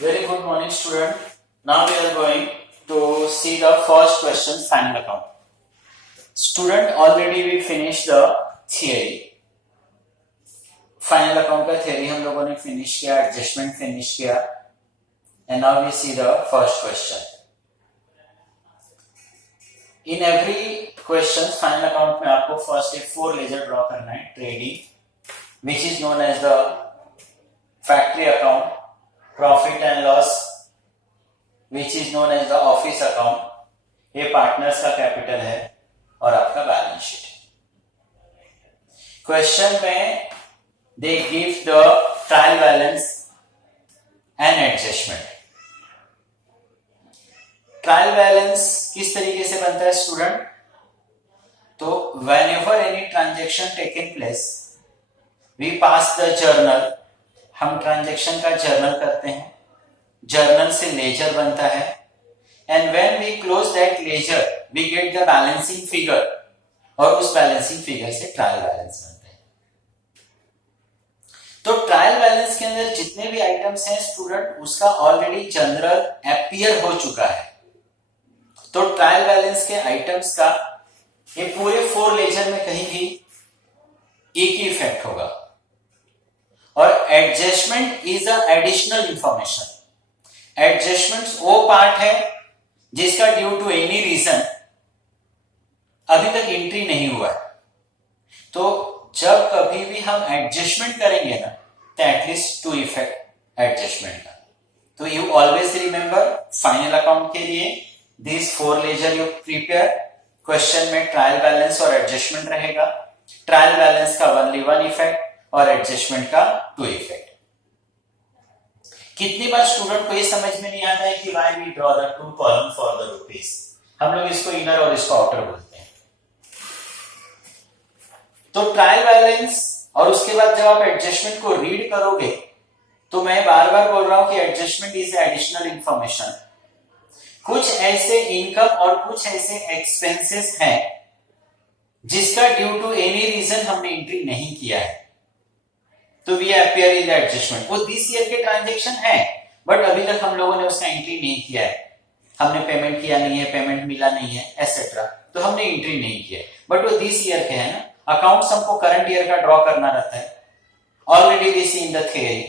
Very good morning, student. Now we are going to see the first question, final account. Student, already we finished the theory. Final account का theory हम लोगों ने finish किया, adjustment finish किया, and now we see the first question. In every question, final account में आपको first एक 4 ledger draw करना है, trading, which is known as the factory account, profit and loss, which is known as the office account, ये partners का capital है और आपका बैलेंस शीट है। क्वेश्चन में they give the trial balance and adjustment. Trial balance किस तरीके से बनता है स्टूडेंट? तो whenever any transaction taken place we pass the journal, हम ट्रांजेक्शन का जर्नल करते हैं, जर्नल से लेजर बनता है, and when we close that ledger we get the balancing figure, और उस बैलेंसिंग फिगर से ट्रायल बैलेंस बनता है। तो ट्रायल बैलेंस के अंदर जितने भी आइटम्स हैं स्टूडेंट, उसका ऑलरेडी जनरल अपीयर हो चुका है। तो ट्रायल बैलेंस के आइटम्स का ये पूरे 4 लेजर में कहीं भी एक ही इफेक्ट होगा, और adjustment is a additional information. Adjustment वो पार्ट है जिसका ड्यू टू एनी रीजन अभी तक एंट्री नहीं हुआ है। तो जब कभी भी हम एडजस्टमेंट करेंगे ना, तो एटलीस्ट 2 इफेक्ट एडजस्टमेंट का। तो you always remember final account के लिए this 4 ledger you prepare. Question में ट्रायल बैलेंस और एडजस्टमेंट रहेगा। ट्रायल बैलेंस का ओनली 1 इफेक्ट और एडजस्टमेंट का 2 इफेक्ट। कितनी बार स्टूडेंट को ये समझ में नहीं आता है कि why we draw the 2 column for the rupees. हम लोग इसको इनर और इसको आउटर बोलते हैं। तो ट्रायल बैलेंस और उसके बाद जब आप एडजस्टमेंट को रीड करोगे, तो मैं बार बार बोल रहा हूं कि एडजस्टमेंट इज एडिशनल इंफॉर्मेशन। कुछ ऐसे इनकम और कुछ ऐसे एक्सपेंसेस हैं जिसका ड्यू टू एनी रीजन हमने एंट्री नहीं किया है, तो we appear in the adjustment. वो दिस ईयर के ट्रांजैक्शन है, बट अभी तक हम लोगों ने उसका एंट्री नहीं किया है। हमने पेमेंट किया नहीं है, पेमेंट मिला नहीं है, एटसेट्रा, तो हमने एंट्री नहीं किया है, बट वो दिस ईयर के है ना। अकाउंट्स हमको करंट ईयर का ड्रॉ करना रहता है, already we see in the theory.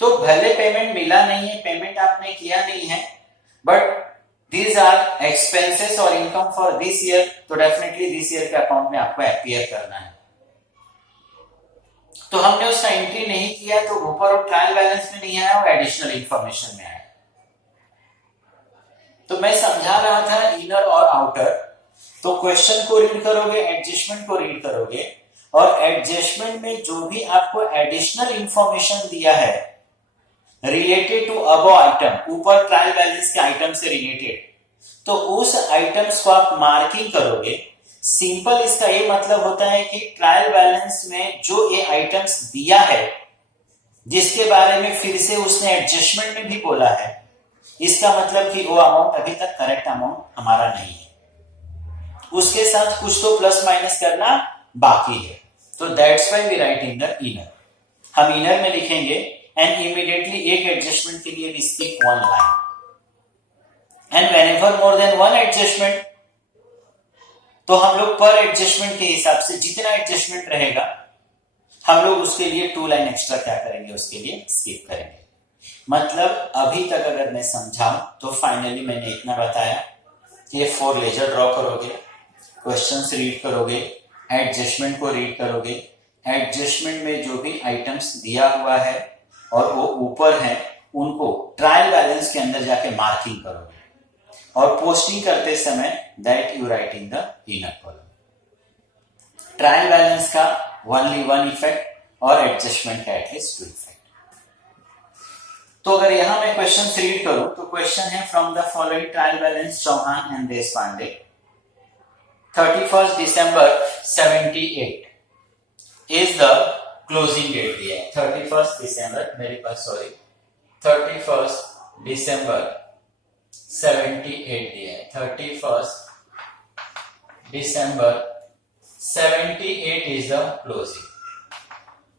तो भले पेमेंट मिला नहीं है, पेमेंट आपने किया नहीं है, बट दीज आर एक्सपेंसेस और इनकम फॉर दिस ईयर, तो डेफिनेटली दिस ईयर के अकाउंट में आपको अपीयर करना है। तो हमने उसका एंट्री नहीं किया, तो ऊपर और ट्रायल बैलेंस में नहीं आया और एडिशनल इंफॉर्मेशन में आया। तो मैं समझा रहा था इनर और आउटर। तो क्वेश्चन को रीड करोगे, एडजस्टमेंट को रीड करोगे, और एडजस्टमेंट में जो भी आपको एडिशनल इंफॉर्मेशन दिया है रिलेटेड टू अबव आइटम, ऊपर ट्रायल बैलेंस के आइटम से रिलेटेड, तो उस आइटम्स को आप मार्किंग करोगे। सिंपल इसका ये मतलब होता है कि ट्रायल बैलेंस में जो ये आइटम्स दिया है, जिसके बारे में फिर से उसने एडजस्टमेंट में भी बोला है, इसका मतलब कि वो अमाउंट अभी तक करेक्ट अमाउंट हमारा नहीं है, उसके साथ कुछ तो प्लस माइनस करना बाकी है। तो that's why we write in the inner. हम इनर में लिखेंगे एंड इमीडिएटली एक एडजस्टमेंट के लिए we skip 1 line, and whenever more than 1 adjustment, तो हम लोग पर एडजस्टमेंट के हिसाब से जितना एडजस्टमेंट रहेगा हम लोग उसके लिए 2 लाइन एक्स्ट्रा क्या करेंगे, उसके लिए स्किप करेंगे। मतलब अभी तक अगर मैं समझाऊं तो फाइनली मैंने इतना बताया कि ये 4 लेजर ड्रॉ करोगे, क्वेश्चंस रीड करोगे, एडजस्टमेंट को रीड करोगे, एडजस्टमेंट में जो भी आइटम्स दिया हुआ है और वो ऊपर है, उनको ट्रायल बैलेंस के अंदर जाके मार्किंग करोगे, और पोस्टिंग करते समय that you right in the inner column. Trial balance का ओनली 1 इफेक्ट और एडजस्टमेंट का एटलीस्ट 2 इफेक्ट। तो अगर यहां मैं क्वेश्चन रीड करूं, तो क्वेश्चन है from the following trial balance Chauhan and Deshpande 31 December 78 is the closing date दिया है। 31 दिसंबर मेरे पास 31 दिसंबर 78 दिया है। 31 December 78 is the closing.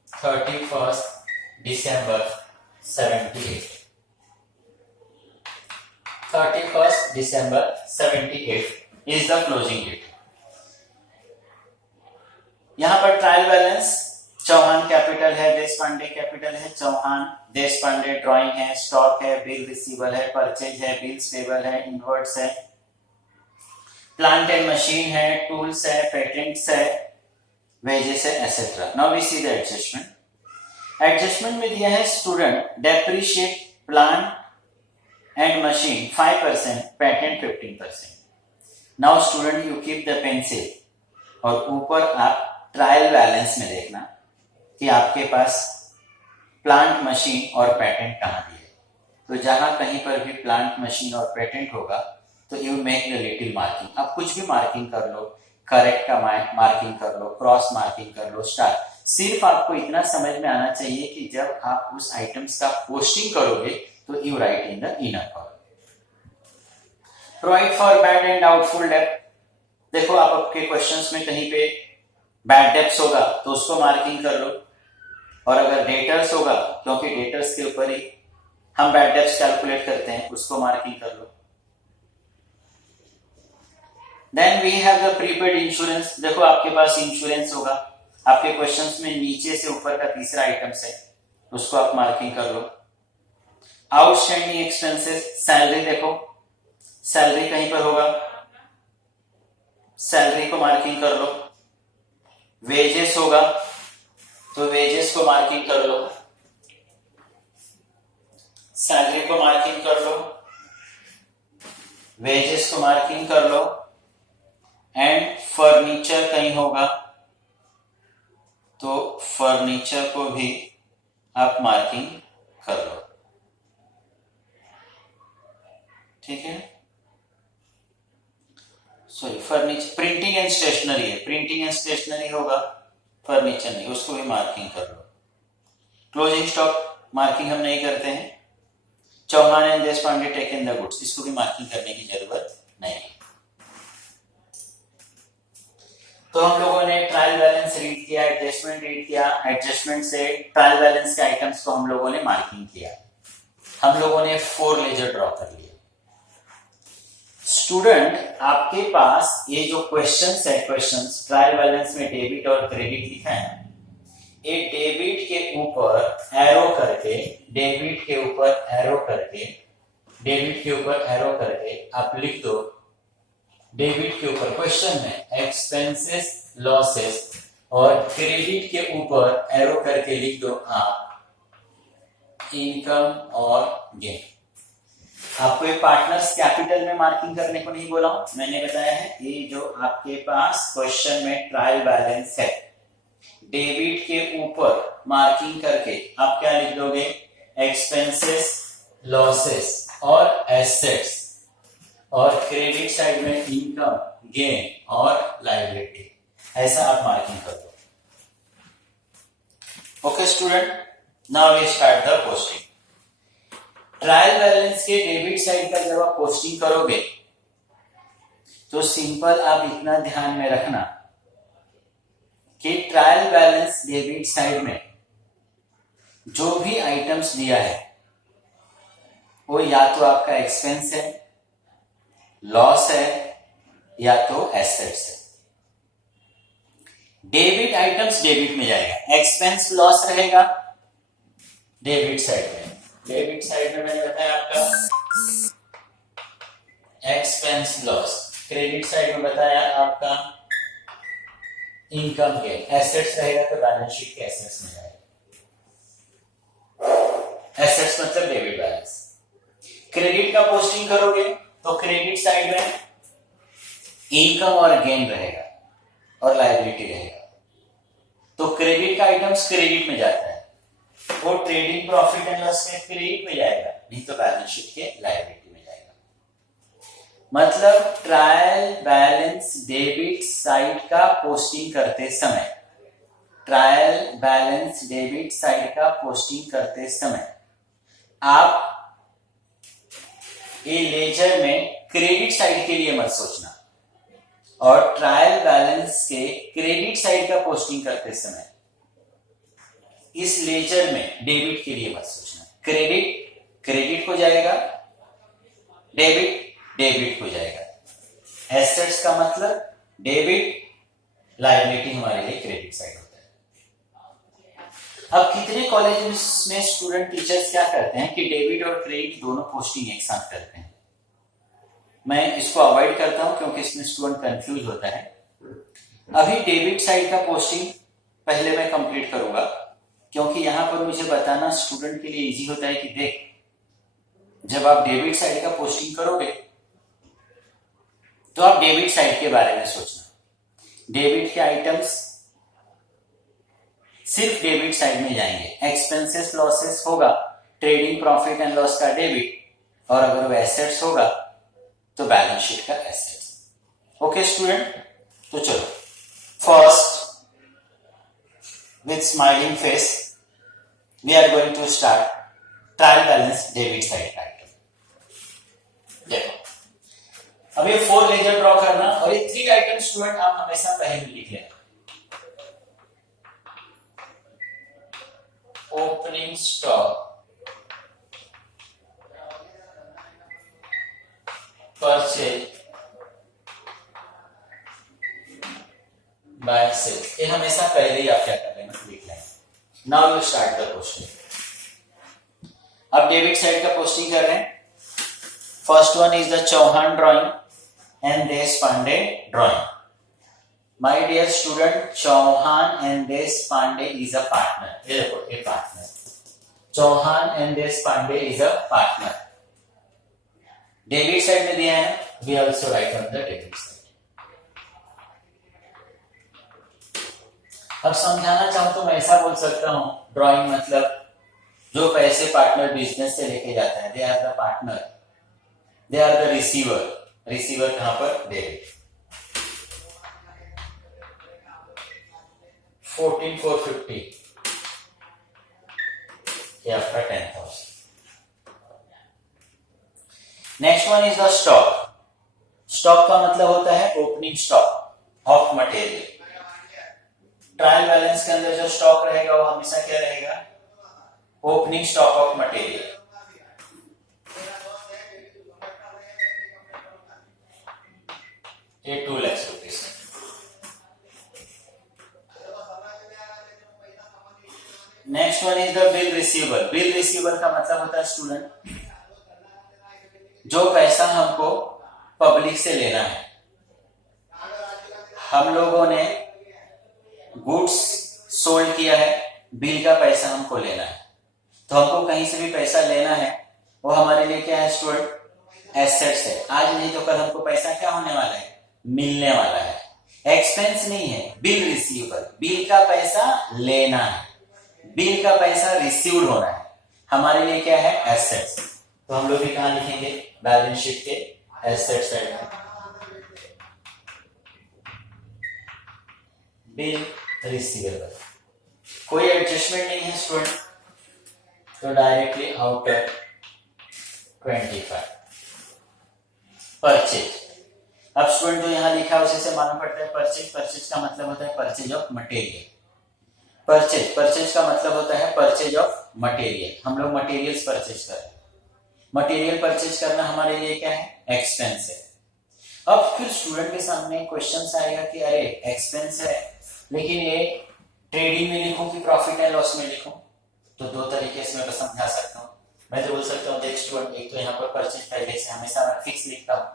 31st December 78. 31st December 78 is the closing date. यहां पर ट्रायल बैलेंस चौहान कैपिटल है, देश पांडे कैपिटल है, चौहान देश पांडे ड्राइंग है, स्टॉक है, बिल रिसीवेबल है, परचेज है, बिल्स पेबल है, इनवर्ट्स है, प्लांट एंड मशीन है, टूल्स है, पेटेंट्स है, वेजेस है, etcetera. Now we see the adjustment. Adjustment में दिया है student depreciate plant and machine 5%, patent 15%। Now student you keep the pencil और ऊपर आप ट्रायल बैलेंस में देखना कि आपके पास प्लांट मशीन और पेटेंट कहां दिए। तो जहां कहीं पर भी प्लांट मशीन और पेटेंट होगा तो you make the little marking. आप कुछ भी मार्किंग कर लो, करेक्ट का मार्किंग कर लो, क्रॉस मार्किंग कर लो, स्टार। सिर्फ आपको इतना समझ में आना चाहिए कि जब आप उस आइटम्स का पोस्टिंग करोगे तो you right in the inner column. Provide for bad and doubtful डेब्ट। देखो आप आपके क्वेश्चंस में कहीं पे बैड डेब्ट्स होगा तो उसको मार्किंग कर लो, और अगर डेटर्स होगा, क्योंकि डेटर्स के ऊपर ही हम बैड डेब्ट्स कैलकुलेट करते हैं, उसको मार्किंग कर लो। Then we have the prepaid insurance. देखो आपके पास इंश्योरेंस होगा, आपके क्वेश्चंस में नीचे से ऊपर का तीसरा आइटम्स है, उसको आप मार्किंग कर लो। आउटस्टैंडिंग एक्सपेंसेस, सैलरी, देखो सैलरी कहीं पर होगा, सैलरी को मार्किंग कर लो। वेजेस होगा तो वेजेस को मार्किंग कर लो, सैलरी को मार्किंग कर लो, वेजेस को मार्किंग कर लो, एंड फर्नीचर कहीं होगा तो फर्नीचर को भी आप मार्किंग कर लो। ठीक है, sorry furniture, printing and stationery है, प्रिंटिंग एंड स्टेशनरी होगा, फर्नीचर नहीं, उसको भी मार्किंग कर लो। क्लोजिंग स्टॉक मार्किंग हम नहीं करते हैं। Chauhan and Deshpande take in the goods, इसको भी मार्किंग करने की जरूरत नहीं। तो हम लोगों ने ट्रायल बैलेंस रीड किया, एडजस्टमेंट रीड किया, एडजस्टमेंट से ट्रायल बैलेंस के आइटम्स को हम लोगों ने मार्किंग किया। हम लोगों ने 4 लेजर ड्रॉ कर लिए। स्टूडेंट आपके पास ये जो क्वेश्चंस है, क्वेश्चंस ट्रायल बैलेंस में डेबिट और क्रेडिट लिखा है, ये डेबिट के ऊपर एरो करके, डेबिट के ऊपर एरो करके, डेबिट के ऊपर एरो करके आप लिख दो। डेबिट के ऊपर क्वेश्चन में एक्सपेंसेस, लॉसेस, और क्रेडिट के ऊपर एरो करके लिख दो आप इनकम और गेन। आपको ये पार्टनर्स कैपिटल में मार्किंग करने को नहीं बोला हूं, मैंने बताया है ये जो आपके पास क्वेश्चन में ट्रायल बैलेंस है, डेबिट के ऊपर मार्किंग करके आप क्या लिख दोगे, एक्सपेंसेस, लॉसेस और एसेट्स, और क्रेडिट साइड में इनकम, गेन और लायबिलिटी, ऐसा आप मार्किंग कर दो। Okay student, now we start the posting. Trial balance के डेबिट साइड का जब आप पोस्टिंग करोगे तो सिंपल आप इतना ध्यान में रखना कि ट्रायल बैलेंस डेबिट साइड में जो भी आइटम्स दिया है वो या तो आपका एक्सपेंस है, लॉस है, या तो एसेट्स है। डेबिट आइटम्स डेबिट में जाएगा, एक्सपेंस लॉस रहेगा डेबिट साइड में। डेबिट साइड में मैंने बताया आपका एक्सपेंस लॉस, क्रेडिट साइड में बताया आपका इनकम गेन, एसेट्स रहेगा तो बैलेंस शीट के एसेट्स में जाएगा। एसेट्स मतलब डेबिट बैलेंस। क्रेडिट का पोस्टिंग करोगे तो क्रेडिट साइड में इनकम और गेन रहेगा और लायबिलिटी रहेगा। तो क्रेडिट का आइटम्स क्रेडिट में जाता है, वो ट्रेडिंग प्रॉफिट एंड लॉस में क्रेडिट में जाएगा, नहीं तो बैलेंस शीट के लायबिलिटी में जाएगा। मतलब ट्रायल बैलेंस डेबिट साइड का पोस्टिंग करते समय, ट्रायल बैलेंस डेबिट साइड का पोस्टिंग करते समय आप ये लेजर में क्रेडिट साइड के लिए मत सोचना, और ट्रायल बैलेंस के क्रेडिट साइड का पोस्टिंग करते समय इस लेजर में डेबिट के लिए मत सोचना। क्रेडिट क्रेडिट को जाएगा, डेबिट डेबिट हो जाएगा। एसेट्स का मतलब डेबिट, लायबिलिटी हमारे लिए क्रेडिट साइड होता है। अब कितने कॉलेज में स्टूडेंट टीचर्स क्या करते हैं कि डेबिट और क्रेडिट दोनों पोस्टिंग एक साथ करते हैं। मैं इसको अवॉइड करता हूं क्योंकि इसमें स्टूडेंट कंफ्यूज होता है। अभी डेबिट साइड का पोस्टिंग पहले मैं कंप्लीट करूंगा, क्योंकि यहां पर मुझे बताना स्टूडेंट के लिए इजी होता है कि देख, जब आप डेबिट साइड का पोस्टिंग करोगे तो आप डेबिट साइड के बारे में सोचना। डेबिट के आइटम्स सिर्फ डेबिट साइड में जाएंगे। एक्सपेंसेस लॉसेस होगा, ट्रेडिंग प्रॉफिट एंड लॉस का डेबिट, और अगर वो एसेट्स होगा तो बैलेंस शीट का एसेट्स। ओके स्टूडेंट, तो चलो first with smiling face we are going to start trial balance debit side का आइटम। देखो अब ये 4 लेजर ड्रॉ करना, और ये 3 आइटम स्टूडेंट आप हमेशा पहले लिख लेना। Opening stock, purchase, by sale, ये हमेशा पहले ही आप क्या कर लेना, लिख लेना। Now you start the posting. अब डेबिट साइड का पोस्टिंग कर रहे हैं। First one is the Chauhan drawing and Deshpande drawing. My dear student, Chauhan and Deshpande is a partner. ये देखो, a partner. Chauhan and Deshpande is a partner. Debit side में दिया है ना, we also write on the debit side. अब समझाना चाहूं तो मैं ऐसा बोल सकता हूं, ड्राइंग मतलब जो पैसे पार्टनर बिजनेस से लेके जाता है, they are the partner, they are the receiver. Receiver कहां पर, डेबिट। 14,450 ये आपका 10,000। Next one is the stock. Stock का मतलब होता है opening stock of material. Trial balance के अंदर जो स्टॉक रहेगा वो हमेशा क्या रहेगा, ओपनिंग स्टॉक ऑफ मटेरियल। ये 2 lakh rupees. Next one is the bill receivable. Bill receivable का मतलब होता है स्टूडेंट जो पैसा हमको पब्लिक से लेना है। हम लोगों ने गुड्स सोल्ड किया है, बिल का पैसा हमको लेना है, तो हमको कहीं से भी पैसा लेना है, वो हमारे लिए क्या है स्टूडेंट, एसेट्स है। आज नहीं तो कल हमको पैसा क्या होने वाला है, मिलने वाला है। एक्सपेंस नहीं है, बिल रिसीवेबल, बिल का पैसा लेना है, बिल का पैसा रिसीव्ड होना है, हमारे लिए क्या है, एसेट्स। तो हम लोग भी कहां लिखेंगे, बैलेंस शीट के एसेट साइड में बिल रिसीवेबल। कोई एडजस्टमेंट नहीं है स्टूडेंट, तो डायरेक्टली आउटर 25। परचेज। अब स्टूडेंट जो यहां लिखा है उसी से मालूम पड़ता है परचेज। परचेज का मतलब होता है परचेज ऑफ मटेरियल। परचेज का मतलब होता है परचेज ऑफ मटेरियल। हम लोग मटेरियल्स परचेज कर रहे हैं। मटेरियल परचेज करना हमारे लिए क्या है, एक्सपेंस है। अब फिर स्टूडेंट के सामने क्वेश्चन आएगा कि अरे एक्सपेंस है, लेकिन ये ट्रेडिंग में लिखूं कि प्रॉफिट एंड लॉस में लिखूं। तो 2 तरीके से मैं समझा सकता हूं। मैं तो बोल सकता हूं देख स्टूडेंट, एक तो यहाँ पर परचेज पहले से हमेशा मैं फिक्स लिखता हूं,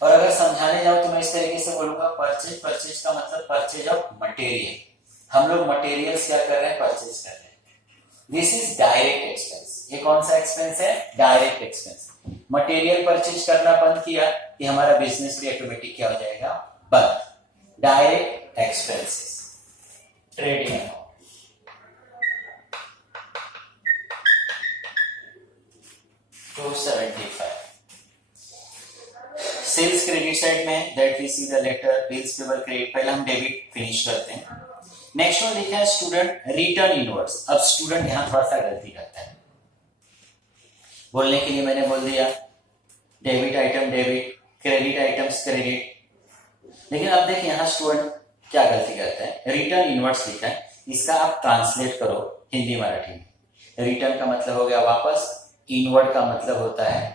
और अगर समझाने जाऊं तो मैं इस तरीके से बोलूंगा परचेज। परचेज का मतलब परचेज ऑफ मटेरियल। हम लोग मटेरियल्स क्या कर रहे हैं, परचेज कर रहे हैं। This is direct expense. ये कौन सा एक्सपेंस है, डायरेक्ट एक्सपेंस। मटेरियल परचेज करना बंद किया कि हमारा बिजनेस भी ऑटोमेटिक क्या हो जाएगा, बंद। Direct expenses, trading account. Sales credit side में that we see the letter bills payable credit. पहले हम डेबिट फिनिश करते हैं। नेक्स्ट वन लिखा है स्टूडेंट रिटर्न इनवर्ड्स। अब स्टूडेंट यहां थोड़ा सा गलती करता है। बोलने के लिए मैंने बोल दिया debit item debit, credit items credit, लेकिन अब देखिए यहां स्टूडेंट क्या गलती करता है, रिटर्न इनवर्ड्स लिखा है। इसका आप ट्रांसलेट करो हिंदी मराठी में। रिटर्न का मतलब हो गया वापस, इनवर्ड का मतलब होता है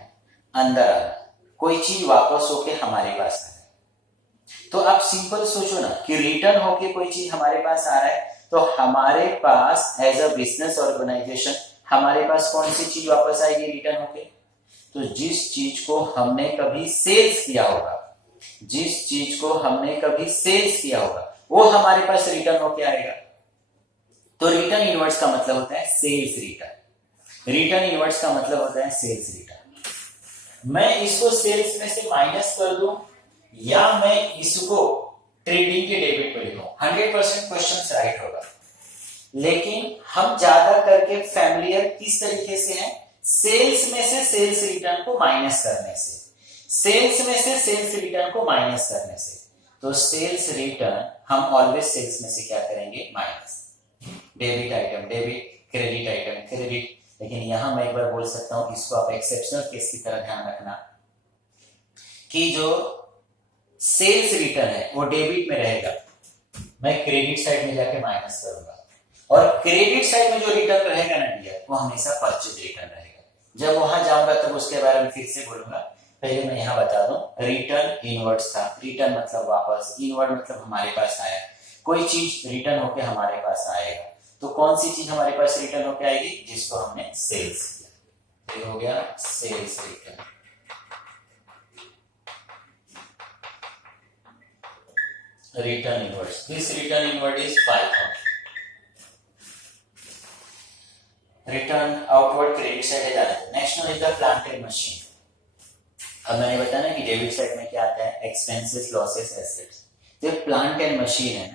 अंदर आना, कोई चीज वापस होके हमारे पास आ रहा है। तो आप सिंपल सोचो ना कि रिटर्न होके कोई चीज हमारे पास आ रहा है, तो हमारे पास एज अ बिजनेस ऑर्गेनाइजेशन हमारे पास कौन सी चीज वापस आएगी रिटर्न होके? तो जिस चीज को हमने कभी सेल्स किया होगा, जिस चीज को हमने कभी सेल्स किया होगा वो हमारे पास रिटर्न होके आएगा। तो रिटर्न इनवर्ड्स का मतलब होता है सेल्स रिटर्न। रिटर्न इनवर्ड्स का मतलब होता है सेल्स रिटर्न। मैं इसको सेल्स में से माइनस कर दूं या मैं इसको ट्रेडिंग के डेबिट पे लिखूं, 100% क्वेश्चन राइट होगा। लेकिन हम ज्यादा करके फैमिलियर किस तरीके से हैं? सेल्स में से सेल्स रिटर्न को माइनस करने से, सेल्स में से सेल्स रिटर्न को माइनस करने से। तो सेल्स रिटर्न हम ऑलवेज सेल्स में से क्या करेंगे? Minus. Debit item debit, credit item credit. लेकिन यहां मैं एक बार बोल सकता हूं, इसको आप एक्सेप्शनल केस की तरह ध्यान रखना कि जो सेल्स रिटर्न है वो डेबिट में रहेगा, मैं क्रेडिट साइड में जाके माइनस करूंगा। और क्रेडिट साइड में जो रिटर्न रहेगा ना डियर, वो हमेशा परचेज रिटर्न रहेगा। जब वहां जाऊंगा तब उसके बारे में फिर से बोलूंगा। पहले मैं यहां बता दूं, रिटर्न इनवर्ड्स था। रिटर्न मतलब वापस, इनवर्ड मतलब हमारे पास आया। कोई चीज रिटर्न होके हमारे पास आएगा, तो कौन सी चीज हमारे पास रिटर्न होके आएगी? जिसको हमने सेल्स किया। ये हो गया sales return. Return inwards, this return inward is 5,000। Return outward credit side है जाना। Next one is the plant and machine. अब मैंने बताया ना कि डेबिट साइड में क्या आता है? Expenses, losses, assets. तो प्लांट एंड मशीन है ना,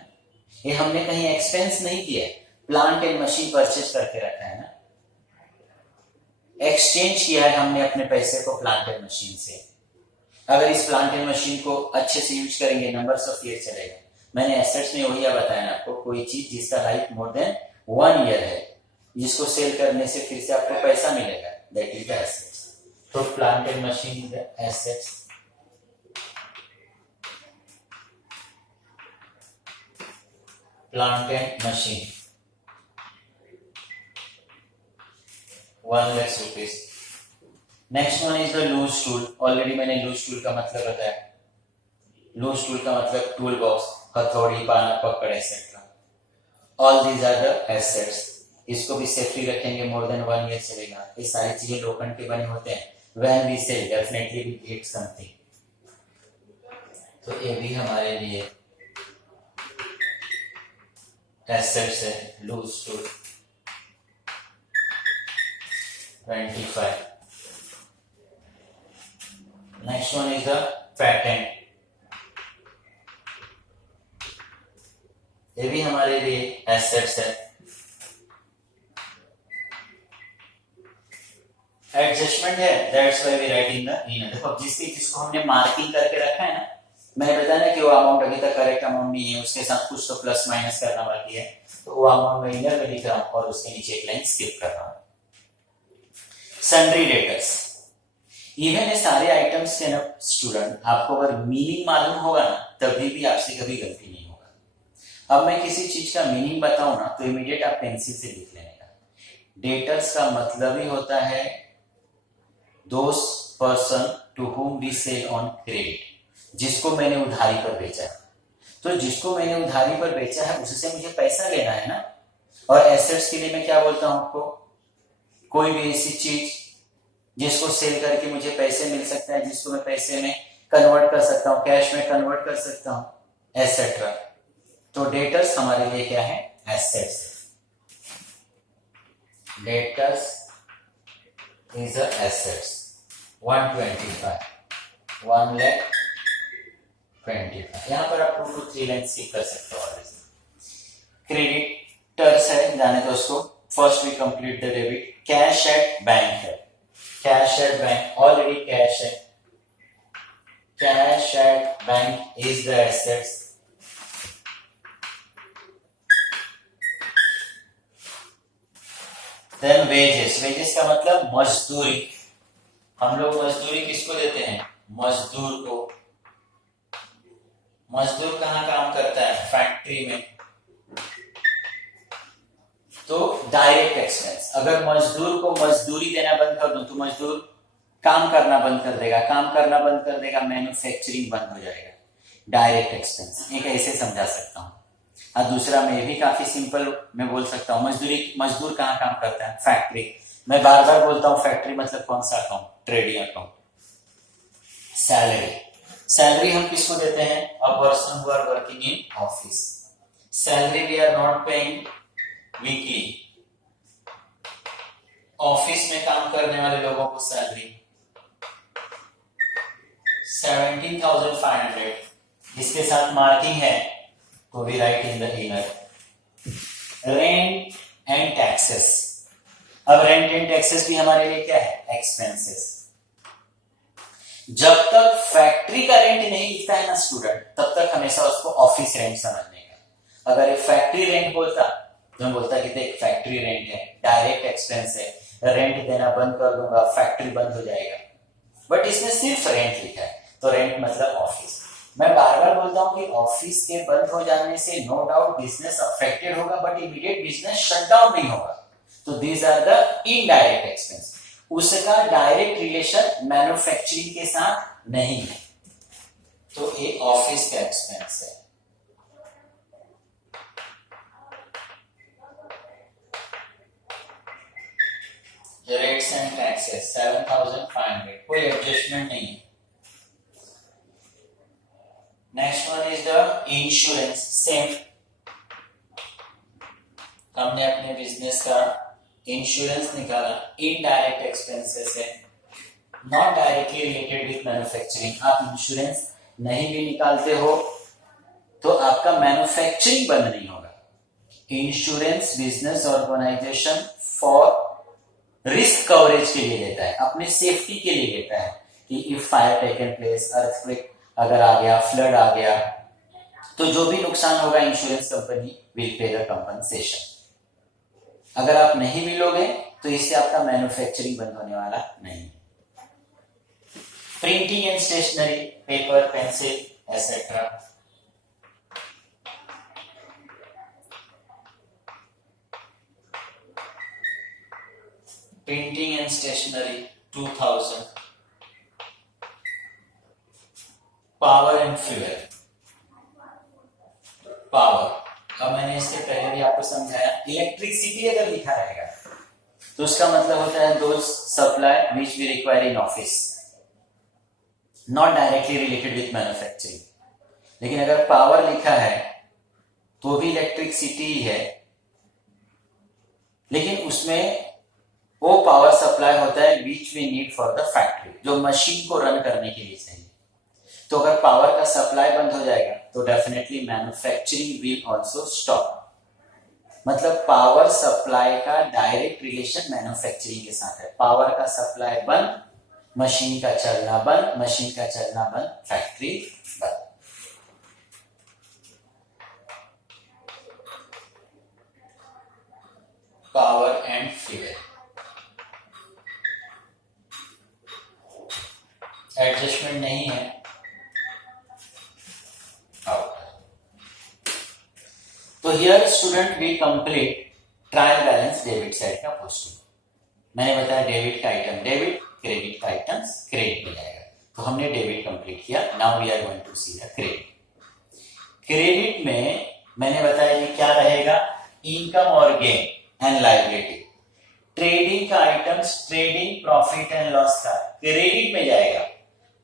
ये हमने कहीं एक्सपेंस नहीं किया है, प्लांट एंड मशीन परचेज करके रखा है ना, एक्सचेंज किया है हमने अपने पैसे को प्लांट एंड मशीन से। अगर इस प्लांट एंड मशीन को अच्छे से यूज करेंगे, नंबर्स ऑफ ईयर चलेगा। मैंने एसेट्स में वही बताया ना आपको, कोई चीज जिसका लाइफ मोर देन 1 ईयर है, जिसको सेल करने से फिर से आपको पैसा मिलेगा, दैट इज द एसेट्स। तो plant and machine is the assets. Plant and machine 1 lakh rupees. Next one is the loose tool. Already मैंने लूज टूल का मतलब बताया। लूज टूल का मतलब टूल बॉक्स, हथौड़ी, पाना, पकड़ etcetera. All these are the assets. इसको भी सेफ्टी रखेंगे, मोर देन 1 ईयर चलेगा। ये सारी चीजें लोखंड के बने होते हैं। When we sell definitely we get something. तो ये भी हमारे लिए एसेट्स है। Loose tool 25। Next one is the patent. ये भी हमारे लिए एसेट्स है। एडजस्टमेंट है, that's why we writing the inner. देखो जिसको हमने मार्किंग करके रखा है ना, मैंने बताया ना कि वो अमाउंट अभी तक करेक्ट अमाउंट नहीं है, उसके साथ कुछ तो प्लस माइनस करना बाकी है, तो वो अमाउंट मैं इनर में लिख रहा हूं और उसके नीचे एक लाइन स्किप कर रहा हूं। Sundry debtors. इवन ये सारे आइटम्स के ना स्टूडेंट, आपको अगर मीनिंग मालूम होगा ना, तभी भी आपसे कभी गलती नहीं होगा। अब मैं किसी चीज का मीनिंग बताऊं ना, तो इमीडिएट आप पेंसिल से लिख लेने का। डेटर्स का मतलब ही होता है those person to whom we sell on credit, जिसको मैंने उधारी पर बेचा है। तो जिसको मैंने उधारी पर बेचा है उससे मुझे पैसा लेना है ना। और एसेट्स के लिए मैं क्या बोलता हूं आपको? कोई भी ऐसी चीज जिसको सेल करके मुझे पैसे मिल सकता है, जिसको मैं पैसे में कन्वर्ट कर सकता हूं, कैश में कन्वर्ट कर सकता हूं, एसेट्रा। तो डेटर्स हमारे लिए क्या है? Assets. Debtors is a assets. 125, 1,25,000। यहां पर आप 2 to 3 लाइन स्किप कर सकते हो। क्रेडिटर्स है, जाने तो उसको। First we complete the debit. Cash at bank है, cash at bank already cash है। Cash at bank is the assets. Then wages. Wages का मतलब मजदूरी। हम लोग मजदूरी किसको देते हैं? मजदूर को। मजदूर कहाँ काम करता है? फैक्ट्री में। तो डायरेक्ट एक्सपेंस। अगर मजदूर को मजदूरी देना बंद कर दूं तो मजदूर काम करना बंद कर देगा, काम करना बंद कर देगा, मैन्युफैक्चरिंग बंद हो जाएगा। डायरेक्ट एक्सपेंस एक ऐसे समझा सकता हूँ। और दूसरा मैं भी काफी सिंपल मैं बोल सकता हूँ, मजदूर कहाँ काम करता है? फैक्ट्री। मैं बार बार बोलता हूँ फैक्ट्री मतलब कौन सा अकाउंट? Trading account. सैलरी हम किसको देते हैं? A person who are working in office. Salary we are not paying weekly. Office में काम करने वाले लोगों को सैलरी 17,500, इसके साथ मार्किंग है तो we write in the inner. Rent and taxes. अब रेंट एंड टैक्सेस भी हमारे लिए क्या है? एक्सपेंसेस। जब तक फैक्ट्री का रेंट नहीं लिखता है ना स्टूडेंट, तब तक हमेशा उसको ऑफिस रेंट समझने का। अगर एक फैक्ट्री रेंट बोलता तो मैं बोलता कि देख फैक्ट्री रेंट है, डायरेक्ट एक्सपेंस है, रेंट देना बंद कर दूंगा, फैक्ट्री बंद हो जाएगा। बट इसमें सिर्फ रेंट लिखा है, तो रेंट मतलब ऑफिस। मैं बार बार बोलता हूं कि ऑफिस के बंद हो जाने से नो डाउट बिजनेस अफेक्टेड होगा, but immediate business shut down नहीं होगा। तो these are the indirect expense. उसका डायरेक्ट रिलेशन मैन्युफैक्चरिंग के साथ नहीं है, तो ये ऑफिस का एक्सपेंस है। रेट्स एंड टैक्सेस 7,500, कोई एडजस्टमेंट नहीं है। Next one is the insurance. Same, हमने अपने बिजनेस का इंश्योरेंस निकाला, इनडायरेक्ट एक्सपेंसेस है, not directly related with manufacturing. आप इंश्योरेंस नहीं भी निकालते हो तो आपका मैन्युफैक्चरिंग बंद नहीं होगा। Insurance business organisation for risk coverage के लिए लेता है, अपने सेफ्टी के लिए लेता है कि if fire taken place, earthquake अगर आ गया, फ्लड आ गया, तो जो भी नुकसान होगा insurance company will pay the compensation. अगर आप नहीं भी लोगे तो इससे आपका मैन्युफैक्चरिंग बंद होने वाला नहीं। Printing and stationery, paper, pencil etcetera. Printing and stationery 2000। Power and fuel. Power, अब मैंने इसके पहले भी आपको समझाया, इलेक्ट्रिसिटी अगर लिखा रहेगा तो उसका मतलब होता है those supply which we require in office, not directly related with manufacturing. लेकिन अगर पावर लिखा है तो भी इलेक्ट्रिसिटी ही है, लेकिन उसमें वो पावर सप्लाई होता है which we need for the factory, जो मशीन को रन करने के लिए चाहिए। तो अगर पावर का सप्लाई बंद हो जाएगा तो definitely manufacturing will also stop. मतलब पावर सप्लाई का डायरेक्ट रिलेशन मैन्युफैक्चरिंग के साथ है। पावर का सप्लाई बंद, मशीन का चलना बंद, मशीन का चलना बंद, फैक्ट्री बंद। पावर एंड फ्यूल, एडजस्टमेंट नहीं है। तो here student we complete trial balance debit side का पोस्टिंग। मैंने बताया डेबिट का आइटम डेबिट, क्रेडिट का आइटम्स क्रेडिट में जाएगा, तो हमने डेबिट कंप्लीट किया। Now we are going to see the credit. Credit में मैंने बताया कि क्या रहेगा, इनकम और गेन एंड लायबिलिटी। ट्रेडिंग का items, trading profit and loss का क्रेडिट में जाएगा,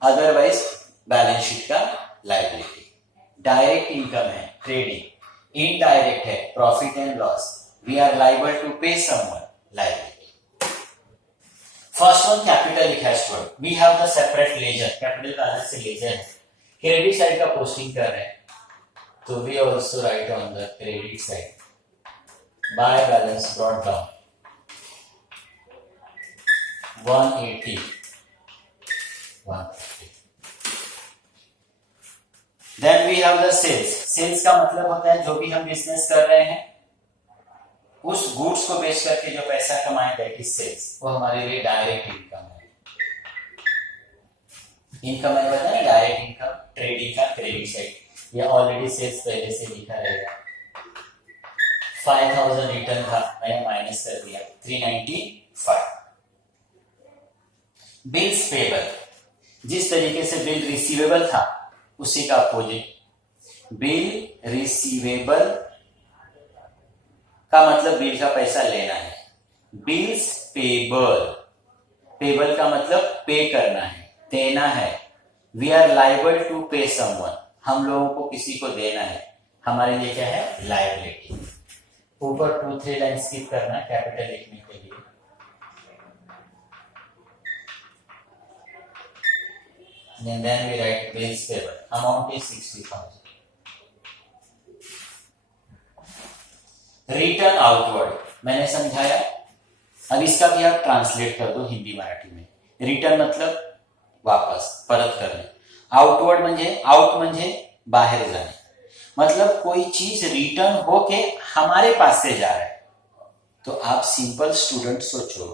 अदरवाइज बैलेंस शीट का लायबिलिटी। डायरेक्ट इनकम है ट्रेडिंग, इनडायरेक्ट है profit and loss, we are liable to pay someone, liability. First one capital लिखा है student, we have the separate ledger, capital का अलग से लेजर है। क्रेडिट साइड का पोस्टिंग कर रहे हैं तो we also write on the credit side by balance brought down 180 150। Then we have the sales. Sales का मतलब होता है जो भी हम बिजनेस कर रहे हैं उस गुड्स को बेच करके जो पैसा कमाए, दैट इज सेल्स। वो हमारे लिए डायरेक्ट इनकम है। इनकम मैंने बताया डायरेक्ट इनकम, ट्रेडिंग का क्रेडिट साइड, ये ऑलरेडी सेल्स पहले से लिखा रहेगा। 5000 रिटर्न था, मैंने माइनस कर दिया 395। बिल्स पेबल, जिस तरीके से बिल रिसीवेबल था उसी का अपोजिट। बिल रिसीवेबल का मतलब बिल का पैसा लेना है। बिल्स पेबल, पेबल का मतलब पे करना है, देना है। We are liable to pay someone, हम लोगों को किसी को देना है, हमारे लिए क्या है, लाइबिलिटी। ऊपर 2-3 लाइन स्किप करना कैपिटल लिखने के लिए। And then we write bills payable. Amount is 60,000. Return outward मैंने समझाया, अब इसका भी आप ट्रांसलेट कर दो हिंदी मराठी में। रिटर्न मतलब वापस, परत करणे। आउटवर्ड म्हणजे, आउट म्हणजे बाहेर जाणे, मतलब कोई चीज रिटर्न होके हमारे पास से जा रहा है। तो आप सिंपल स्टूडेंट सोचो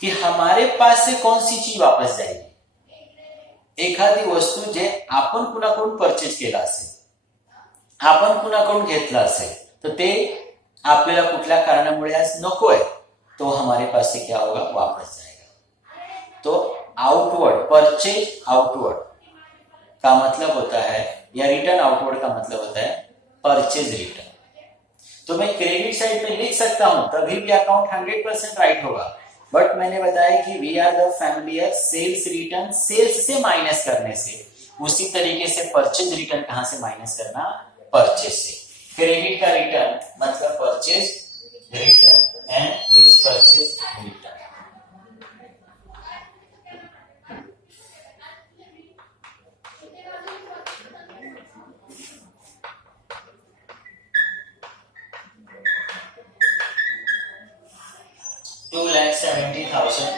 कि हमारे पास से कौन सी चीज वापस जाएगी। एखादी वस्तू जे आपण कुणाकडून परचेज केला असेल, आपण कुणाकडून घेतला असेल, तर ते आपल्याला कुठल्या कारणामुळे आज नकोय, तो हमारे पास से क्या होगा, वापस जाएगा। तो आउटवर्ड, परचेज आउटवर्ड का मतलब होता है, या रिटर्न आउटवर्ड का मतलब होता है परचेज रिटर्न। तो मैं क्रेडिट साइड में लिख सकता हूं, तभी भी अकाउंट 100% राइट होगा, बट मैंने बताया कि we are the familiar sales return, sales से माइनस करने से। उसी तरीके से परचेज रिटर्न कहां से माइनस करना, परचेज से। क्रेडिट का रिटर्न मतलब purchase return, and this purchase return. $2,70,500।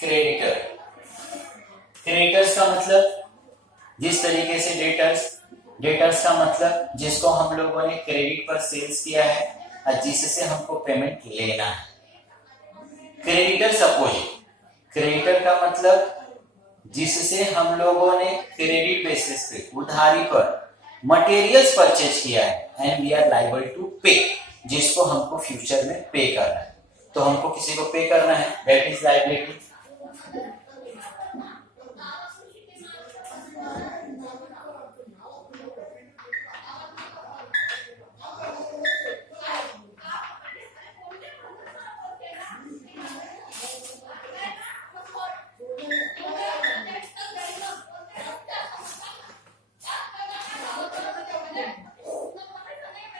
Creditor, creditors का मतलब जिस तरीके से डेटर्स, डेटर्स का मतलब जिसको हम लोगों ने क्रेडिट पर सेल्स किया है और जिससे हमको पेमेंट लेना है। क्रेडिटर्स अपोजिट, क्रेडिटर का मतलब जिससे हम लोगों ने क्रेडिट बेसिस पे, उधारी पर मटेरियल्स परचेज किया है, and we are liable to pay, जिसको हमको फ्यूचर में पे करना है। तो हमको किसी को पे करना है, that is liability.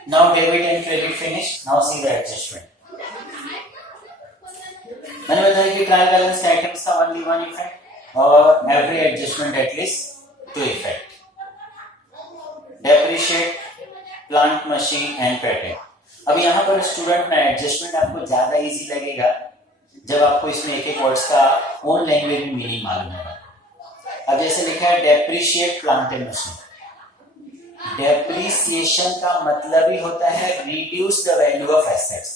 Now debit and credit finished. Now see the adjustment. मैंने बताया कि ट्रायल बैलेंस के आइटम्स का ओनली वन इफेक्ट और every adjustment at least 2 effect. Depreciate, plant, machine and patent. अब यहाँ पर स्टूडेंट ना एडजस्टमेंट आपको ज्यादा इजी लगेगा जब आपको इसमें एक एक वर्ड्स का ओन लैंग्वेज में मीनिंग मालूम होगा। अब जैसे लिखा है depreciate plant and machine, depreciation का मतलब ही होता है reduce the value of assets.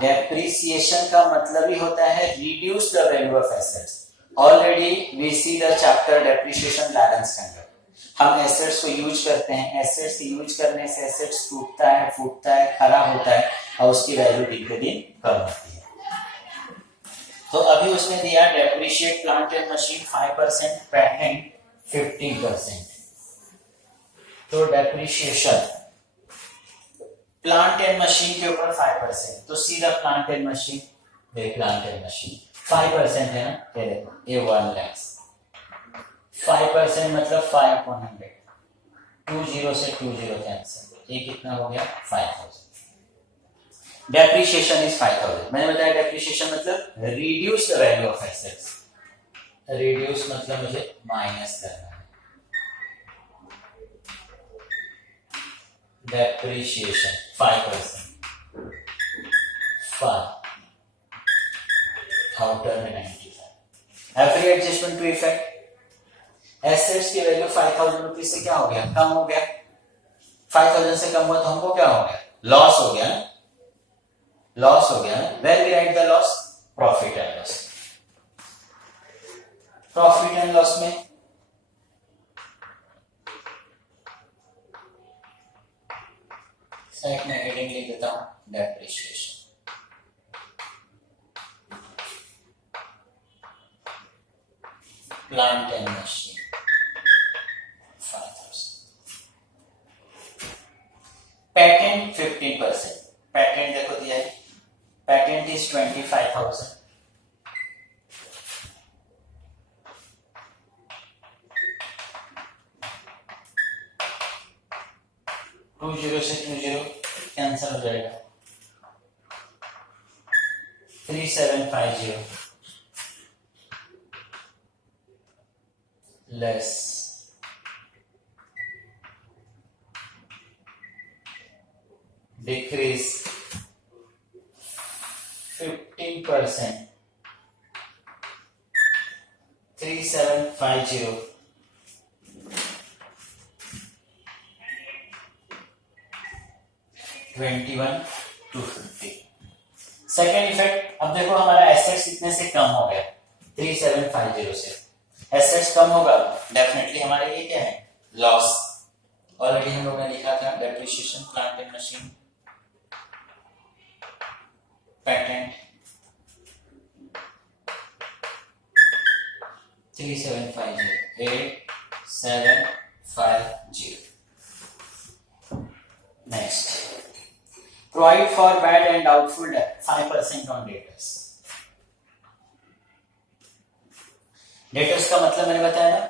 Depreciation का मतलब ही होता है reduce the value of assets. Already we see the chapter depreciation balance के अंदर हम एसेट्स को यूज करते हैं, एसेट्स यूज करने से एसेट्स टूटता है, फूटता है, खराब होता है और उसकी वैल्यू दिन पे दिन कम होती है। तो अभी उसने दिया depreciate plant and machine 5%, patent 15%। तो डेप्रिशिएशन प्लांट एंड मशीन के ऊपर 5%, तो सीधा plant and machine, plant and machine 5% है ना, ये देखो ये 1 लाख, 5% मतलब 5/100, 20 से 20 कैंसिल, ये कितना हो गया 5000। Depreciation is 5000। मैंने बताया डेप्रिशिएशन मतलब reduce the value of assets, reduce मतलब मुझे माइनस करना है। डेप्रिशिएशन 5%, 5 आउटर में 95। Every adjustment two effect, assets की वैल्यू 5000 रुपीज से क्या हो गया, कम हो गया। 5000 से कम हुआ तो हमको क्या हो गया, लॉस हो गया ना, लॉस हो गया ना। Where we write the loss, profit and loss. Profit and loss में मैं हेडिंग लिख देता हूं depreciation. Plant and machine 5000, patent 15%, patent देखो दिया है, पेटेंट इज 25,000, टू जीरो से 20 कैंसिल हो जाएगा, 3750 लेस डिक्रीज 15%, 3750 21,250। सेकेंड इफेक्ट, अब देखो हमारा एसेट्स इतने से कम हो गया, 3750 से एसेट्स कम होगा, डेफिनेटली हमारे ये क्या है, लॉस। ऑलरेडी हम लोगों ने लिखा था depreciation plant and machine, patent 3750 8750। Next, provide for bad and doubtful debt 5% on debtors. Debtors का मतलब मैंने बताया ना,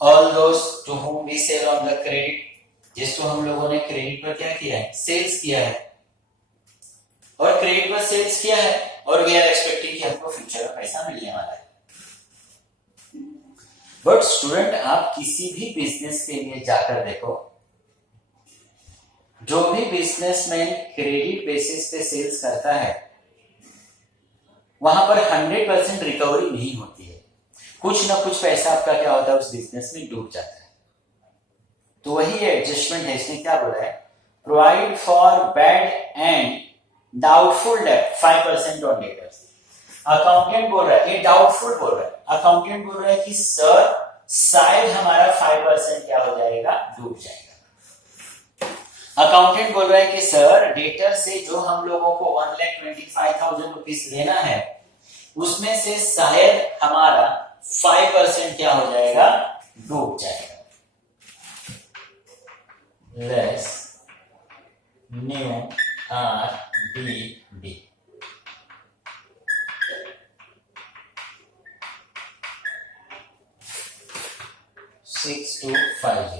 all those to whom we sell on the credit, जिसको हम लोगों ने क्रेडिट पर क्या किया है, सेल्स किया है, और क्रेडिट पर सेल्स किया है, और वी आर एक्सपेक्टिंग कि हमको फ्यूचर में पैसा मिलने वाला है। बट स्टूडेंट, आप किसी भी बिजनेस के लिए जाकर देखो, जो भी बिजनेसमैन क्रेडिट बेसिस पे सेल्स करता है, वहां पर 100% रिकवरी नहीं होती है, कुछ ना कुछ पैसा आपका क्या होता है, उस बिजनेस में डूब जाता है। तो वही एडजस्टमेंट है, इसने क्या बोला है, provide for bad and doubtful debt 5% on debtors. Accountant बोल रहा है, ये डाउटफुल बोल रहा है, अकाउंटेंट बोल रहा है कि सर शायद हमारा 5% क्या हो जाएगा, डूब जाएगा। अकाउंटेंट बोल रहा है कि सर डेटर से जो हम लोगों को 1,25,000 रुपीज लेना है, उसमें से शायद हमारा 5% क्या हो जाएगा, डूब जाएगा। Less new RBD